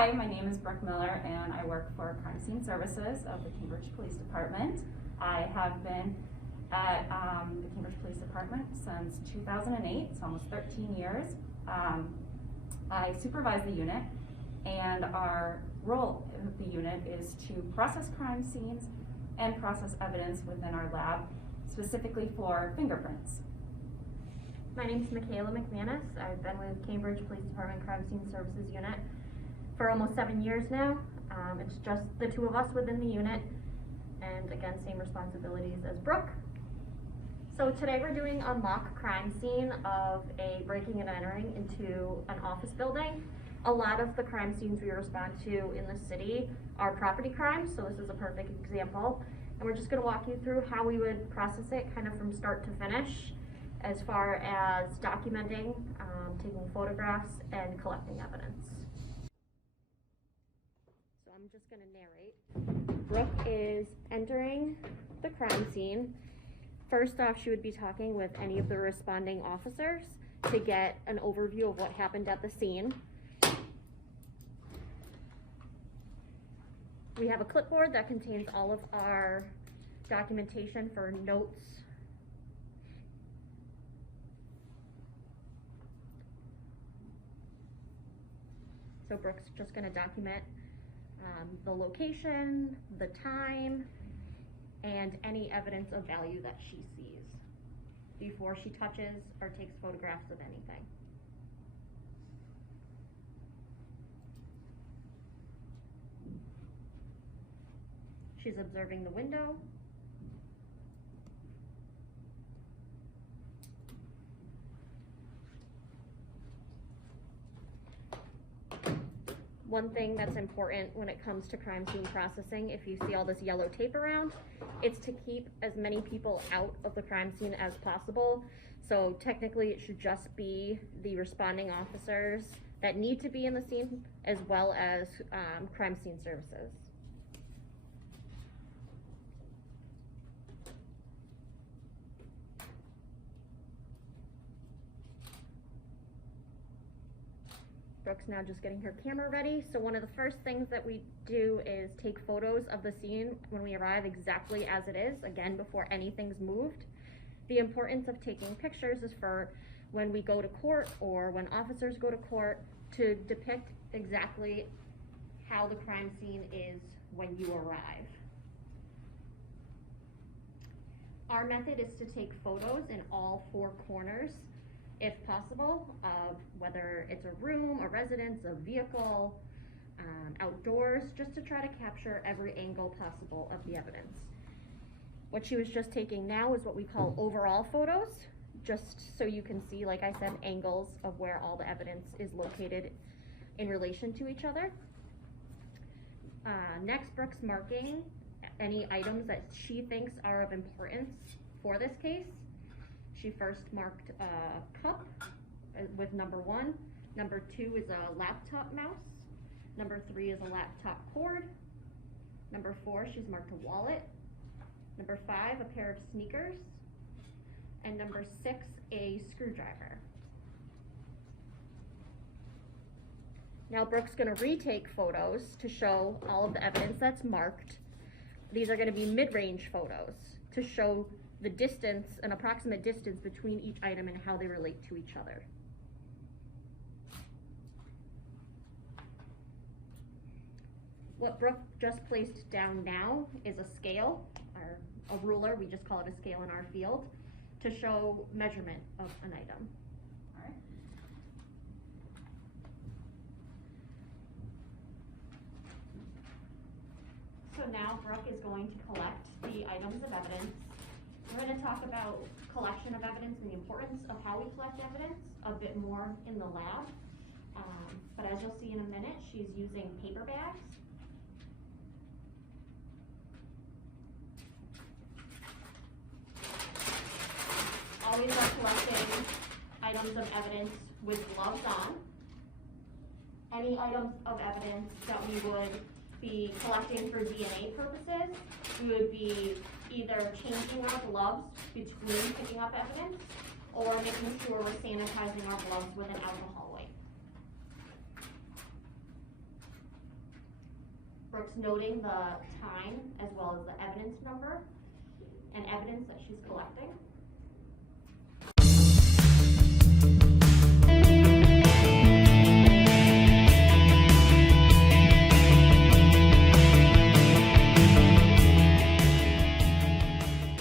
Hi, my name is Brooke Miller and I work for Crime Scene Services of the Cambridge Police Department. I have been at the Cambridge Police Department since 2008, so almost 13 years. I supervise the unit, and our role of the unit is to process crime scenes and process evidence within our lab, specifically for fingerprints. My name is Michaela McManus. I've been with Cambridge Police Department Crime Scene Services Unit for almost 7 years now. It's just the two of us within the unit, and again, same responsibilities as Brooke. So today we're doing a mock crime scene of a breaking and entering into an office building. A lot of the crime scenes we respond to in the city are property crimes, so this is a perfect example. And we're just going to walk you through how we would process it kind of from start to finish, as far as documenting, taking photographs, and collecting evidence. So I'm just going to narrate. Brooke is entering the crime scene. First off, she would be talking with any of the responding officers to get an overview of what happened at the scene. We have a clipboard that contains all of our documentation for notes. So Brooke's just going to document the location, the time, and any evidence of value that she sees before she touches or takes photographs of anything. She's observing the window. One thing that's important when it comes to crime scene processing, if you see all this yellow tape around, it's to keep as many people out of the crime scene as possible. So technically it should just be the responding officers that need to be in the scene, as well as crime scene services. Brooke's now just getting her camera ready. So one of the first things that we do is take photos of the scene when we arrive exactly as it is, again, before anything's moved. The importance of taking pictures is for when we go to court or when officers go to court, to depict exactly how the crime scene is when you arrive. Our method is to take photos in all four corners, if possible, of whether it's a room, a residence, a vehicle, outdoors, just to try to capture every angle possible of the evidence. What she was just taking now is what we call overall photos, just so you can see, like I said, angles of where all the evidence is located in relation to each other. Next, Brooke's marking any items that she thinks are of importance for this case. She first marked a cup with number 1. Number 2 is a laptop mouse. Number 3 is a laptop cord. Number 4, she's marked a wallet. Number 5, a pair of sneakers. And number 6, a screwdriver. Now Brooke's going to retake photos to show all of the evidence that's marked. These are going to be mid-range photos to show the distance, an approximate distance between each item and how they relate to each other. What Brooke just placed down now is a scale, or a ruler, we just call it a scale in our field, to show measurement of an item. All right. So now Brooke is going to collect the items of evidence. We're going to talk about collection of evidence and the importance of how we collect evidence a bit more in the lab. But as you'll see in a minute, she's using paper bags. Always are collecting items of evidence with gloves on. Any items of evidence that we would be collecting for DNA purposes, we would be either changing our gloves between picking up evidence or making sure we're sanitizing our gloves with an alcohol wipe. Brooke's noting the time as well as the evidence number and evidence that she's collecting.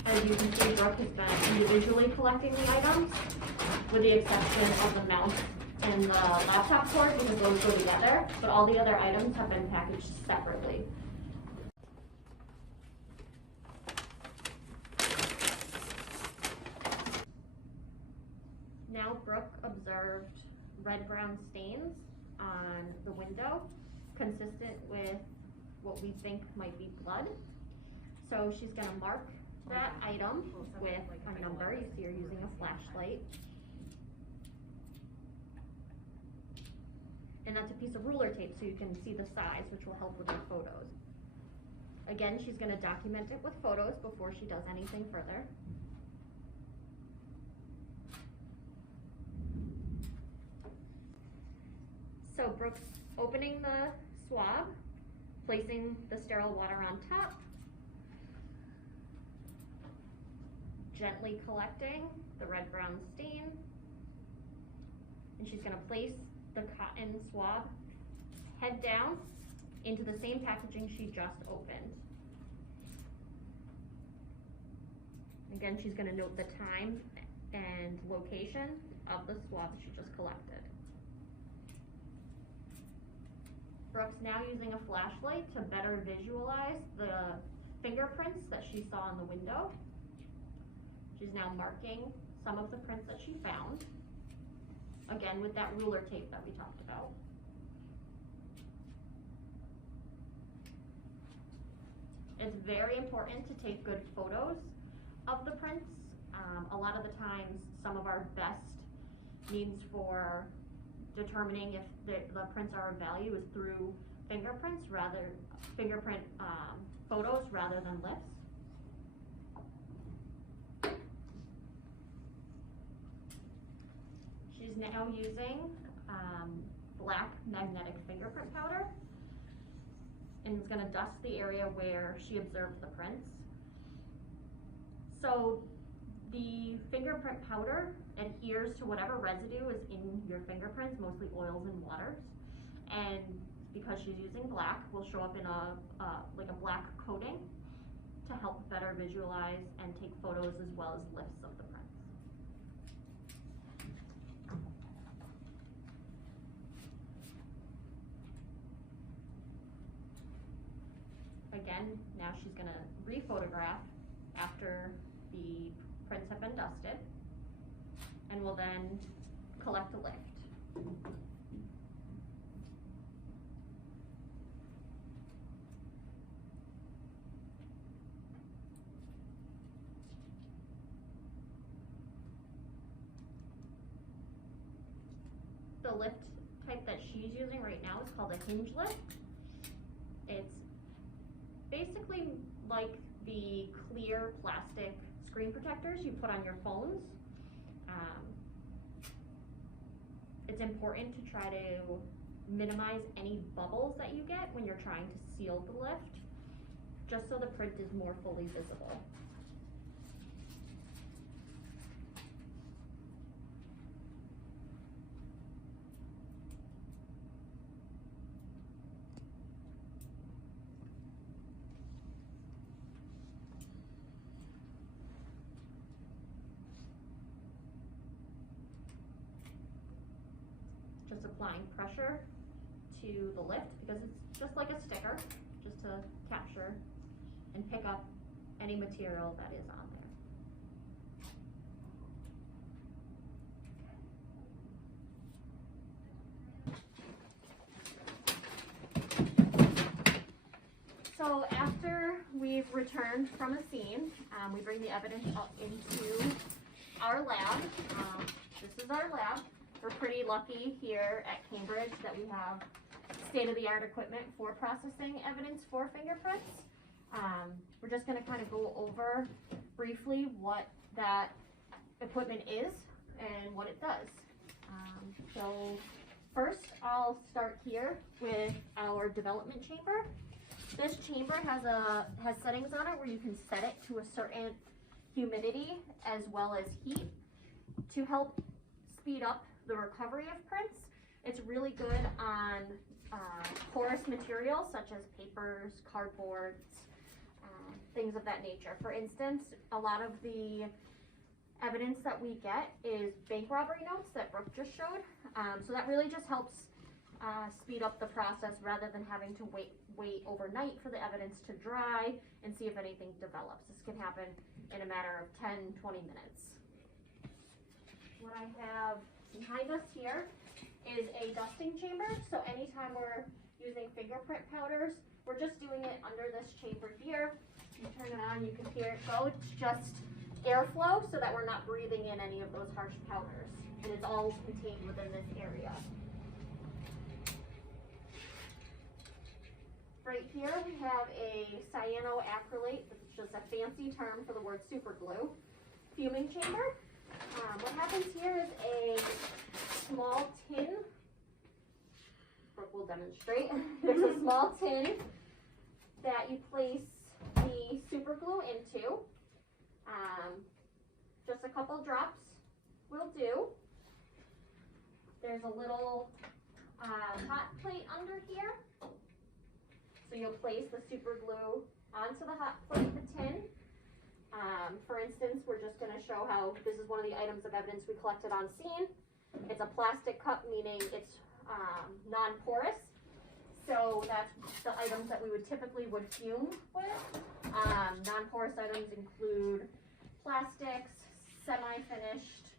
As you can see, Brooke has been individually collecting the items, with the exception of the mouse and the laptop cord, because those go together, but all the other items have been packaged separately. Now Brooke observed red-brown stains on the window, consistent with what we think might be blood. So she's gonna mark that item with a number. You see her using a flashlight. And that's a piece of ruler tape so you can see the size, which will help with your photos. Again, she's gonna document it with photos before she does anything further. So Brooke's opening the swab, placing the sterile water on top, gently collecting the red-brown stain, and she's gonna place the cotton swab head down into the same packaging she just opened. Again, she's gonna note the time and location of the swab she just collected. Brooke's now using a flashlight to better visualize the fingerprints that she saw in the window. She's now marking some of the prints that she found, again with that ruler tape that we talked about. It's very important to take good photos of the prints. A lot of the times, some of our best means for determining if the prints are of value is through fingerprint photos rather than lifts. She's now using black magnetic fingerprint powder, and is going to dust the area where she observed the prints. So the fingerprint powder adheres to whatever residue is in your fingerprints, mostly oils and waters, and because she's using black, will show up in like a black coating to help better visualize and take photos as well as lifts of the prints. Again, now she's going to re-photograph after the prints have been dusted, and will then collect a lift. The lift type that she's using right now is called a hinge lift. It's basically like the clear plastic screen protectors you put on your phones. It's important to try to minimize any bubbles that you get when you're trying to seal the lift, just so the print is more fully visible. Just applying pressure to the lift because it's just like a sticker, just to capture and pick up any material that is on there. So after we've returned from a scene, we bring the evidence up into our lab. This is our lab. We're pretty lucky here at Cambridge that we have state-of-the-art equipment for processing evidence for fingerprints. We're just going to kind of go over briefly what that equipment is and what it does. So first, I'll start here with our development chamber. This chamber has settings on it where you can set it to a certain humidity as well as heat to help speed up the recovery of prints. It's really good on porous materials such as papers, cardboards, things of that nature. For instance, a lot of the evidence that we get is bank robbery notes that Brooke just showed. So that really just helps speed up the process rather than having to wait overnight for the evidence to dry and see if anything develops. This can happen in a matter of 10, 20 minutes. What I have behind us here is a dusting chamber. So anytime we're using fingerprint powders, we're just doing it under this chamber here. You turn it on, you can hear it go. It's just airflow so that we're not breathing in any of those harsh powders. And it's all contained within this area. Right here we have a cyanoacrylate, which is just a fancy term for the word super glue, fuming chamber. What happens here is a small tin, Brooke will demonstrate. There's a small tin that you place the super glue into. Just a couple drops will do. There's a little hot plate under here. So you'll place the super glue onto the hot plate, the tin. For instance, we're just going to show how this is one of the items of evidence we collected on scene. It's a plastic cup, meaning it's non-porous. So that's the items that we would typically fume with. Non-porous items include plastics, semi-finished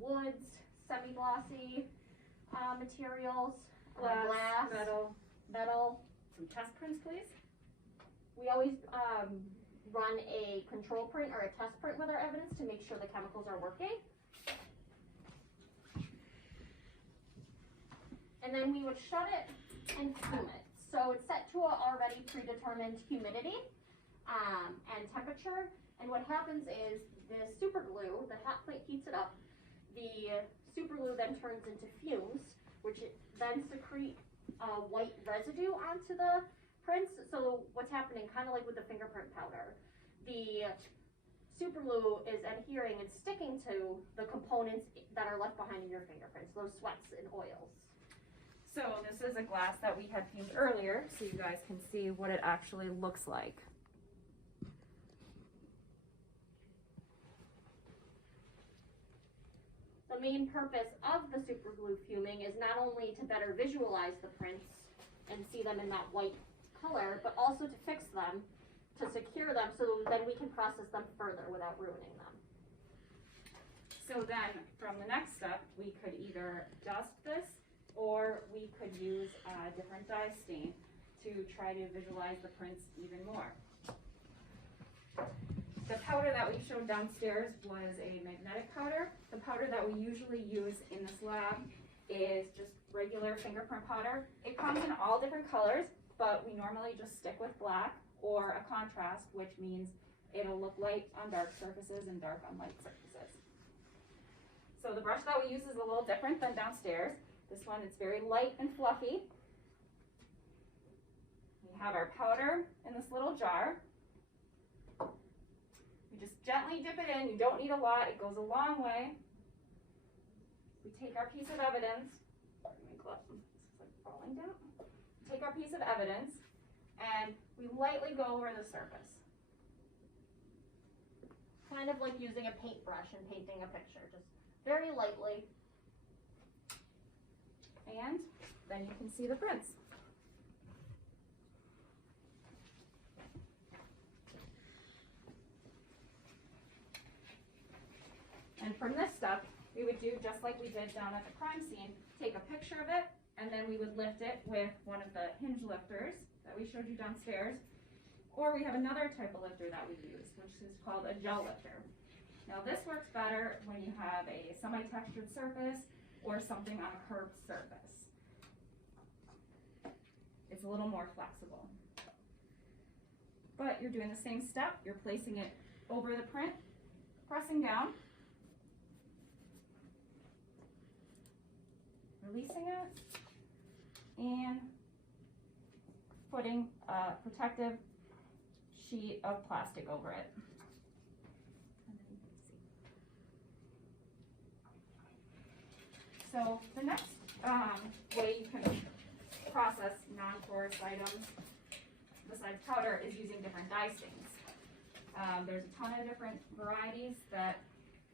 woods, semi-glossy materials, glass, metal. Some test prints, please. We always run a control print or a test print with our evidence to make sure the chemicals are working. And then we would shut it and fume it. So it's set to an already predetermined humidity and temperature. And what happens is the super glue, the hot plate heats it up. The super glue then turns into fumes, which then secrete white residue onto the prints. So what's happening, kind of like with the fingerprint powder, the super glue is adhering and sticking to the components that are left behind in your fingerprints, those sweats and oils. So this is a glass that we had fumed earlier, so you guys can see what it actually looks like. The main purpose of the super glue fuming is not only to better visualize the prints and see them in that white color, but also to fix them, to secure them, so then we can process them further without ruining them. So then, from the next step, we could either dust this, or we could use a different dye stain to try to visualize the prints even more. The powder that we showed downstairs was a magnetic powder. The powder that we usually use in this lab is just regular fingerprint powder. It comes in all different colors, but we normally just stick with black or a contrast, which means it'll look light on dark surfaces and dark on light surfaces. So the brush that we use is a little different than downstairs. This one is very light and fluffy. We have our powder in this little jar. You just gently dip it in. You don't need a lot. It goes a long way. We take our piece of evidence. This is like falling down. Take our piece of evidence and we lightly go over the surface. Kind of like using a paintbrush and painting a picture, just very lightly. And then you can see the prints. And from this step, we would do just like we did down at the crime scene, take a picture of it, and then we would lift it with one of the hinge lifters that we showed you downstairs. Or we have another type of lifter that we use, which is called a gel lifter. Now this works better when you have a semi-textured surface or something on a curved surface. It's a little more flexible. But you're doing the same step. You're placing it over the print, pressing down, releasing it, and putting a protective sheet of plastic over it. So the next way you can process non-porous items besides powder is using different dye stains. There's a ton of different varieties that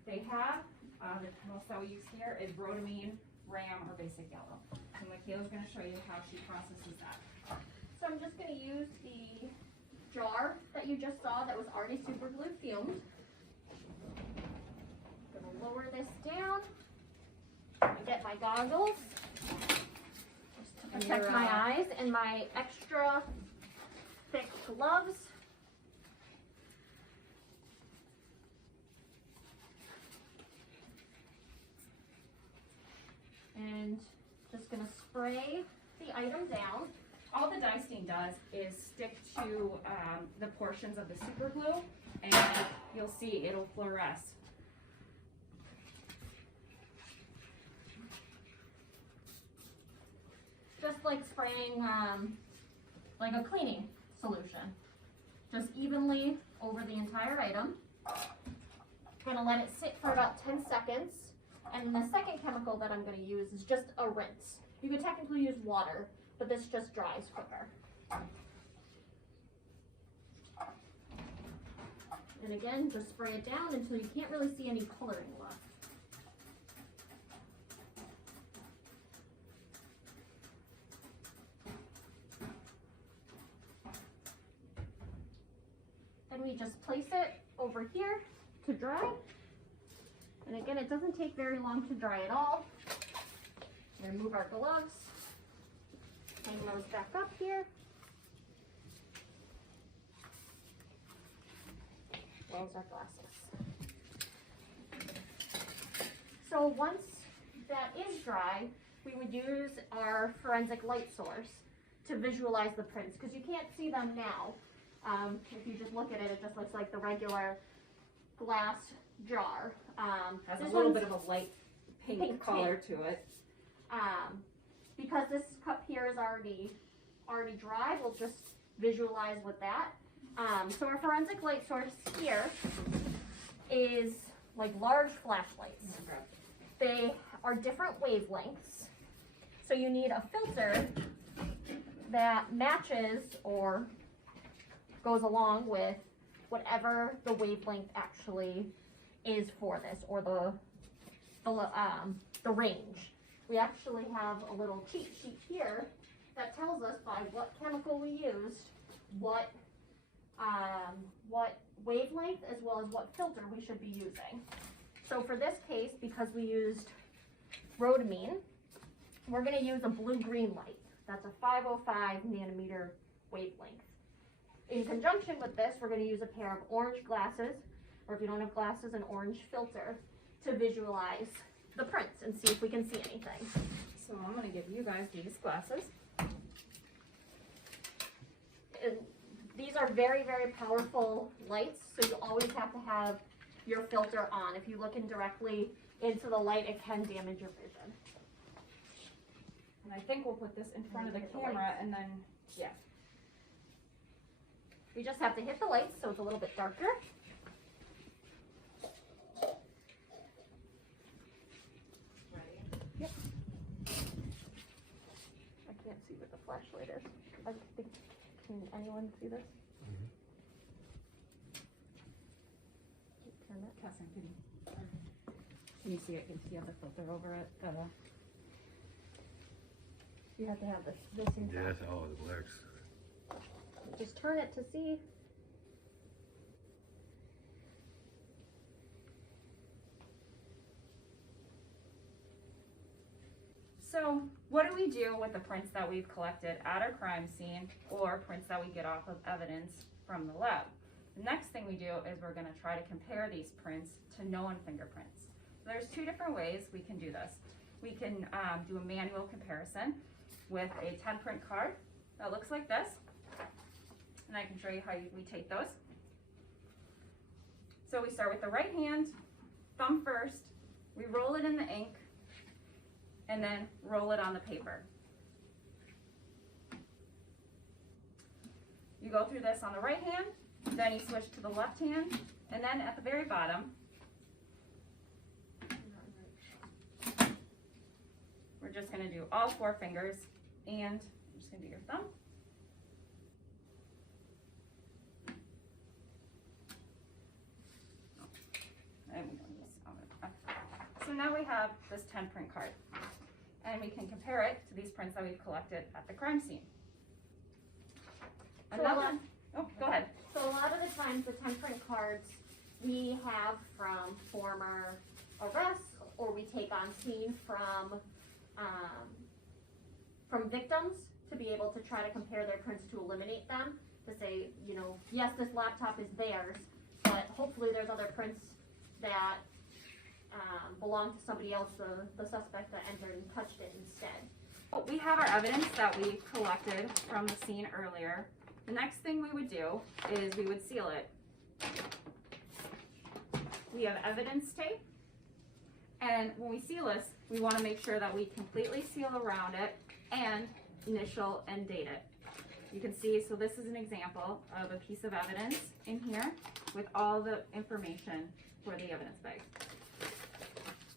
they have. The most that we use here is rhodamine, ram, or basic yellow. And Michaela's going to show you how she processes that. So I'm just going to use the jar that you just saw that was already super glue fumed. I'm going to lower this down. I'm going to get my goggles just to protect my eyes and my extra thick gloves. And just going to spray the item down. All the dye stain does is stick to the portions of the super glue, and you'll see it'll fluoresce. Just like spraying like a cleaning solution. Just evenly over the entire item. Gonna let it sit for about 10 seconds. And the second chemical that I'm gonna use is just a rinse. You could technically use water, but this just dries quicker. And again, just spray it down until you can't really see any coloring left. Then we just place it over here to dry. And again, it doesn't take very long to dry at all. Remove our gloves. Hang those back up here. There's our glasses. So once that is dry, we would use our forensic light source to visualize the prints, because you can't see them now. If you just look at it, it just looks like the regular glass jar. Has a little bit of a light pink color to it. Because this cup here is already dry, we'll just visualize with that. So our forensic light source here is like large flashlights. They are different wavelengths. So you need a filter that matches or goes along with whatever the wavelength actually is for this, or the range. We actually have a little cheat sheet here that tells us by what chemical we used, what wavelength, as well as what filter we should be using. So for this case, because we used rhodamine, we're going to use a blue-green light. That's a 505 nanometer wavelength. In conjunction with this, we're going to use a pair of orange glasses, or if you don't have glasses, an orange filter, to visualize the prints and see if we can see anything. So I'm going to give you guys these glasses. These are very, very powerful lights, so you always have to have your filter on. If you look directly into the light, it can damage your vision. And I think we'll put this in front of the camera and then, yeah. We just have to hit the lights so it's a little bit darker. Ready? Yep. I can't see what the flashlight is. I think, can anyone see this? Turn it. Cassie, can you see it? Can you have the filter over it? You have to have this in front. Yes, oh, it works. Just turn it to see. So what do we do with the prints that we've collected at our crime scene, or prints that we get off of evidence from the lab? The next thing we do is we're going to try to compare these prints to known fingerprints. So there's two different ways we can do this. We can do a manual comparison with a 10 print card that looks like this. And I can show you how we take those. So we start with the right hand, thumb first, we roll it in the ink, and then roll it on the paper. You go through this on the right hand, then you switch to the left hand, and then at the very bottom, we're just gonna do all 4 fingers, and I'm just gonna do your thumb. So now we have this 10 print card, and we can compare it to these prints that we've collected at the crime scene. Another, oh, go ahead. So a lot of the times the 10 print cards we have from former arrests, or we take on scene from victims to be able to try to compare their prints to eliminate them, to say, you know, yes, this laptop is theirs, but hopefully there's other prints that belong to somebody else, the suspect that entered and touched it instead. We have our evidence that we collected from the scene earlier. The next thing we would do is we would seal it. We have evidence tape, and when we seal this, we want to make sure that we completely seal around it and initial and date it. You can see, so this is an example of a piece of evidence in here with all the information for the evidence bag.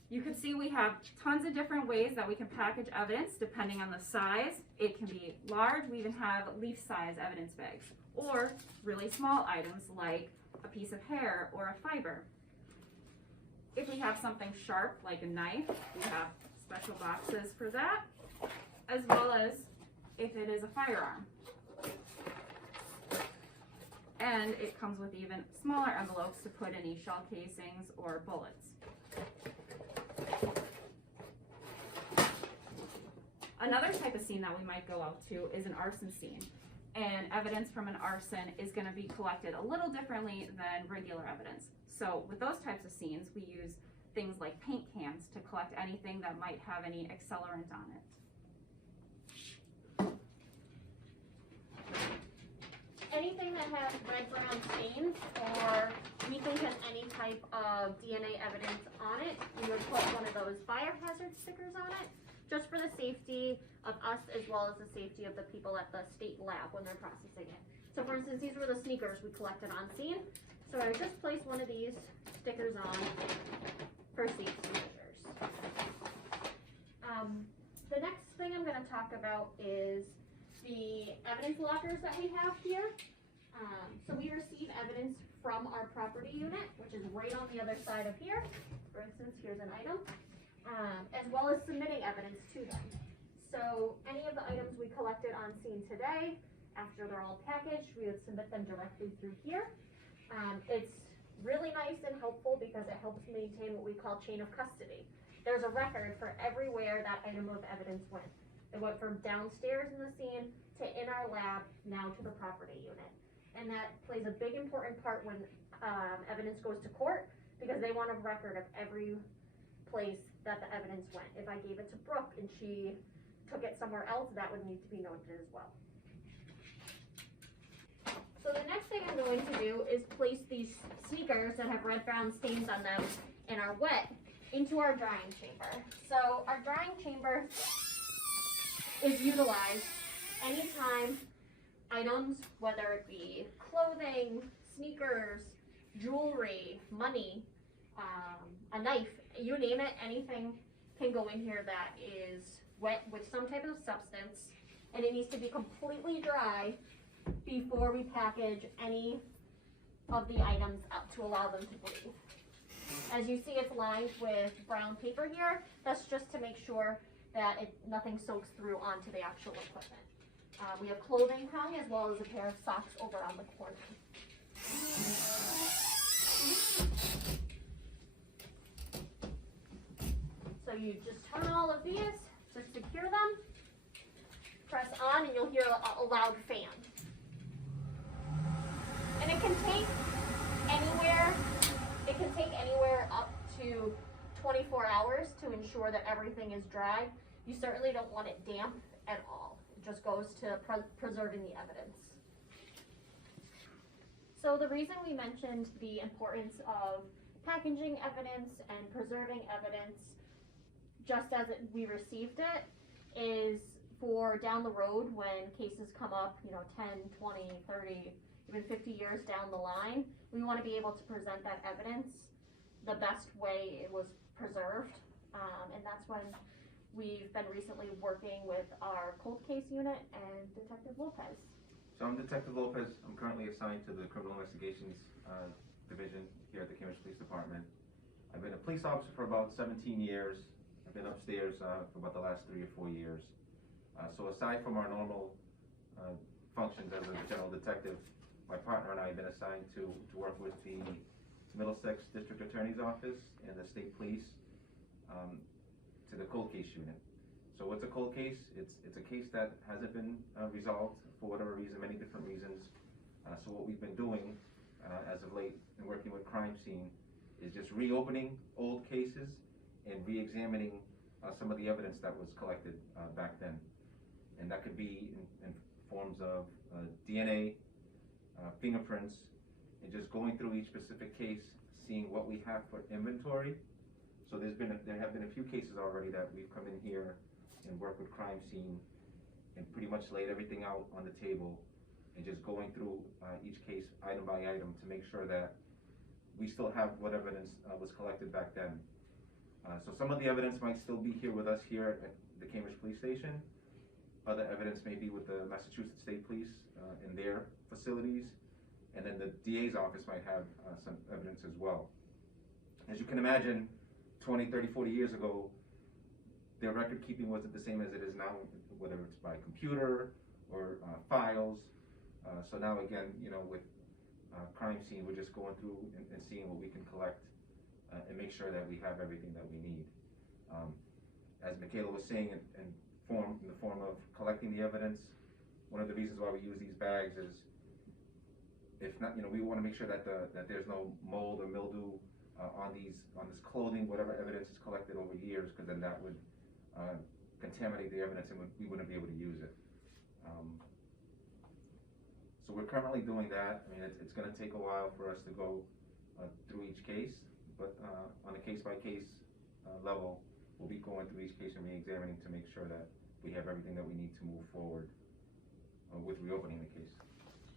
You can see we have tons of different ways that we can package evidence depending on the size. It can be large, we even have leaf size evidence bags, or really small items like a piece of hair or a fiber. If we have something sharp like a knife, we have special boxes for that, as well as if it is a firearm. And it comes with even smaller envelopes to put any shell casings or bullets. Another type of scene that we might go out to is an arson scene. And evidence from an arson is going to be collected a little differently than regular evidence. So with those types of scenes, we use things like paint cans to collect anything that might have any accelerant on it. Anything that has red brown stains, or we think has any type of DNA evidence on it, we would put one of those fire hazard stickers on it, just for the safety of us as well as the safety of the people at the state lab when they're processing it. So for instance, these were the sneakers we collected on scene. So I just placed one of these stickers on for safety measures. The next thing I'm going to talk about is the evidence lockers that we have here. So we receive evidence from our property unit, which is right on the other side of here. For instance, here's an item, as well as submitting evidence to them. So any of the items we collected on scene today, after they're all packaged, we would submit them directly through here. It's really nice and helpful because it helps maintain what we call chain of custody. There's a record for everywhere that item of evidence went. It went from downstairs in the scene to in our lab, now to the property unit. And that plays a big important part when evidence goes to court, because they want a record of every place that the evidence went. If I gave it to Brooke and she took it somewhere else, that would need to be noted as well. So the next thing I'm going to do is place these sneakers that have red brown stains on them and are wet into our drying chamber. So our drying chamber is utilized anytime items, whether it be clothing, sneakers, jewelry, money, a knife, you name it, anything can go in here that is wet with some type of substance, and it needs to be completely dry before we package any of the items up to allow them to breathe. As you see, it's lined with brown paper here. That's just to make sure that nothing soaks through onto the actual equipment. We have clothing hung as well as a pair of socks over on the corner. So you just turn all of these to secure them, press on, and you'll hear a loud fan. And it can take anywhere up to 24 hours to ensure that everything is dry. You certainly don't want it damp at all. It just goes to preserving the evidence. So the reason we mentioned the importance of packaging evidence and preserving evidence just as we received it is for down the road when cases come up, 10, 20, 30, even 50 years down the line, we want to be able to present that evidence the best way it was preserved. And that's when we've been recently working with our cold case unit and Detective Lopez. So I'm Detective Lopez. I'm currently assigned to the Criminal Investigations Division here at the Cambridge Police Department. I've been a police officer for about 17 years. I've been upstairs for about the last 3 or 4 years. So aside from our normal functions as a general detective, my partner and I have been assigned to work with the Middlesex District Attorney's Office and the State Police to the cold case unit. So what's a cold case? It's a case that hasn't been resolved for whatever reason, many different reasons. So what we've been doing as of late in working with crime scene is just reopening old cases and re-examining some of the evidence that was collected back then. And that could be in forms of DNA, fingerprints, and just going through each specific case, seeing what we have for inventory. So there have been a few cases already that we've come in here and worked with crime scene and pretty much laid everything out on the table and just going through each case item by item to make sure that we still have what evidence was collected back then. So some of the evidence might still be here with us here at the Cambridge Police Station. Other evidence may be with the Massachusetts State Police in their facilities. And then the DA's office might have some evidence as well. As you can imagine, 20, 30, 40 years ago, their record keeping wasn't the same as it is now, whether it's by computer or files. So now again, with crime scene, we're just going through and seeing what we can collect and make sure that we have everything that we need. As Michaela was saying, in the form of collecting the evidence, one of the reasons why we use these bags is, if not, we want to make sure that that there's no mold or mildew on this clothing, whatever evidence is collected over years, because then that would contaminate the evidence and we wouldn't be able to use it. So we're currently doing that. I mean, it's going to take a while for us to go through each case, but on a case-by-case level, we'll be going through each case and re-examining to make sure that we have everything that we need to move forward with reopening the case.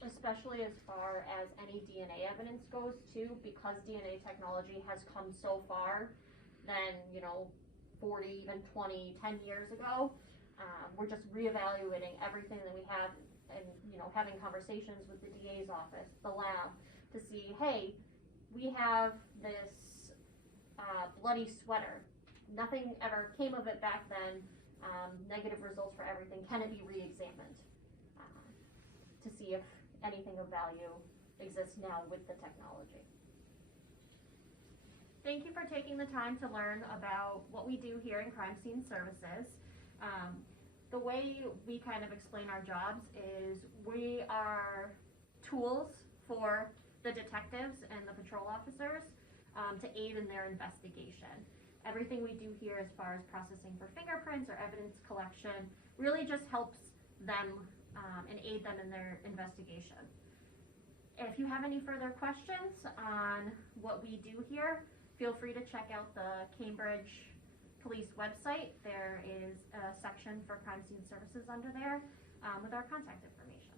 Especially as far as any DNA evidence goes too, because DNA technology has come so far than, 40, even 20, 10 years ago. We're just reevaluating everything that we have and, having conversations with the DA's office, the lab, to see, hey, we have this bloody sweater. Nothing ever came of it back then. Negative results for everything. Can it be re-examined to see if anything of value exists now with the technology? Thank you for taking the time to learn about what we do here in Crime Scene Services. The way we kind of explain our jobs is we are tools for the detectives and the patrol officers to aid in their investigation. Everything we do here as far as processing for fingerprints or evidence collection really just helps them and aid them in their investigation. If you have any further questions on what we do here, feel free to check out the Cambridge Police website. There is a section for crime scene services under there with our contact information.